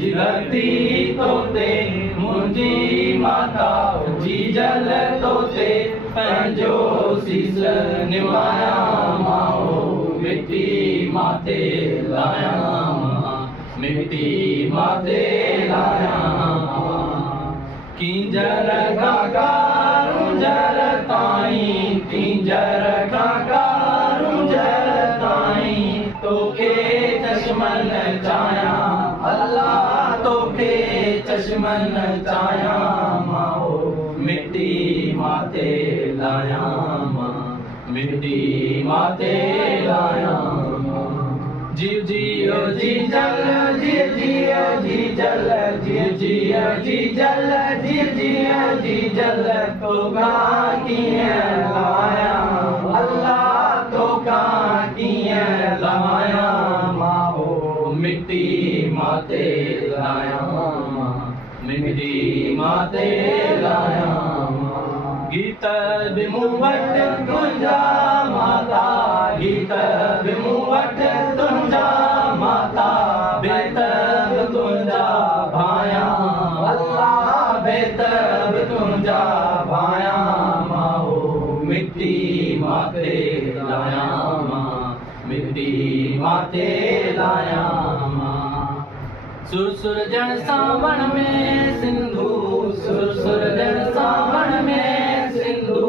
जी धरती तोते मुंहिंजी माता जी जल तोते पंहिंजो सीस निवायां मां मिट्टी माते लायां मिट्टी माते लायां किंजर कारूंजर ताईं किंजर कारूंजर ताईं तोखे चश्मन चाहियां अल्लाह तोखे चश्मन चाहियां मां मिट्टी माते लायां मिट्टी माते लायां जीव जियो जी जल जीव जियो जी जल जीव जियो जी जल जीव जियो जी जल तोखा कीअं लायां अल्लाह तोखा कीअं लायां मां मिट्टी माते लायां मिट्टी माते लायां गीत बि मूं वटि तुंहिंजा माता गीत बि मूं वटि तुंहिंजा माता बेत बि तुंहिंजा भायां अल्लाह बेत बि तुंहिंजा भायां मां मिट्टी माते लायां मिट्टी माते लायां सुर जण सावण में सिंधु सुर जण सावण में सिंधु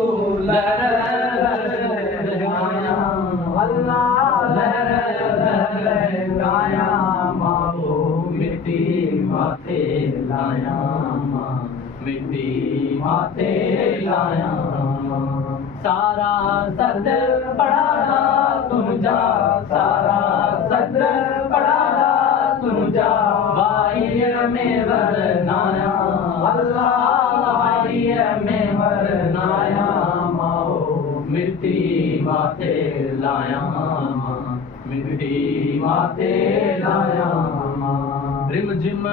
लहर गायां अल्लाह लहर गायां मां मिट्टी माते लायां मिट्टी माते लायां सारा सद पढ़ाया तुंहिंजा सारा सद पढ़ाया तुंहिंजा वाईअ में वरनाया अल्लाह वाईअ में वरनाया मां मिट्टी माते लायां मिट्टी माते लायां रिम झिम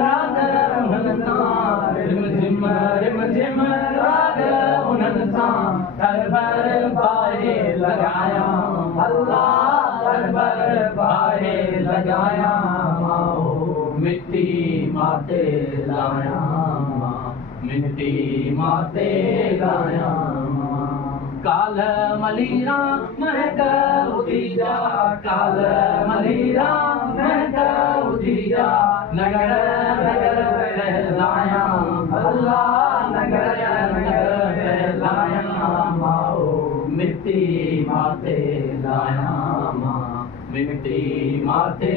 राग उन्हनि सां रिम झिम राग उन्हनि सां तरबर बाहे लॻायां अल्लाह तरबर बाहे लॻायां मां मिट्टी माते लायां मिट्टी माते लायां काल मलीरा महक उठी जा काल मलीरा महक उठी जा नगर नगर फैलायां अल्लाह नगर नगर फैलायां मां मिट्टी माते लायां मिट्टी माते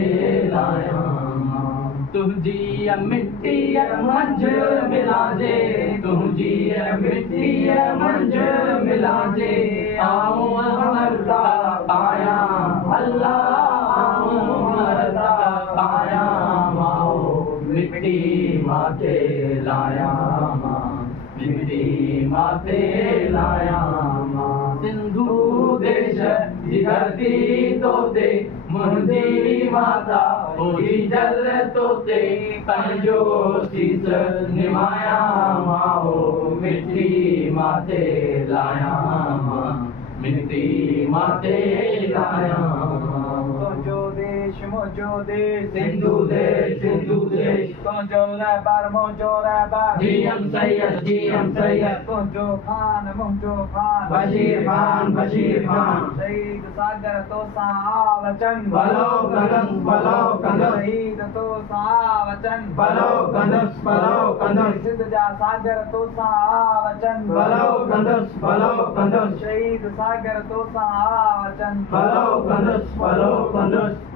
लायां तुंहिंजी मिट्टी मंझि मिलाजे तुंहिंजी मिट्टी मंझि मिलाजे आऊं मरदा पायां अल्लाह आऊं मरदा पायां मां मिट्टी माते लायां मिट्टी माते लायां सिंधु देश जी धरती तोते मुंहिंजी माता जी जल तोते पंहिंजो सीस निवायां मां मिट्टी माते लायां मिट्टी माते लायां मुंहिंजो देश सिंधु देश तुंहिंजो रहबर मुंहिंजो रहबर जीएम सैयद तुंहिंजो खान मुंहिंजो खान बशीर खान शहीद सागर तोसां आवचन भलो कंदुसि शहीद तोसां आवचन भलो कंदुसि सिंध जा सागर तोसां आवचन भलो कंदुसि शहीद सागर तोसां आवचन भलो कंदुसि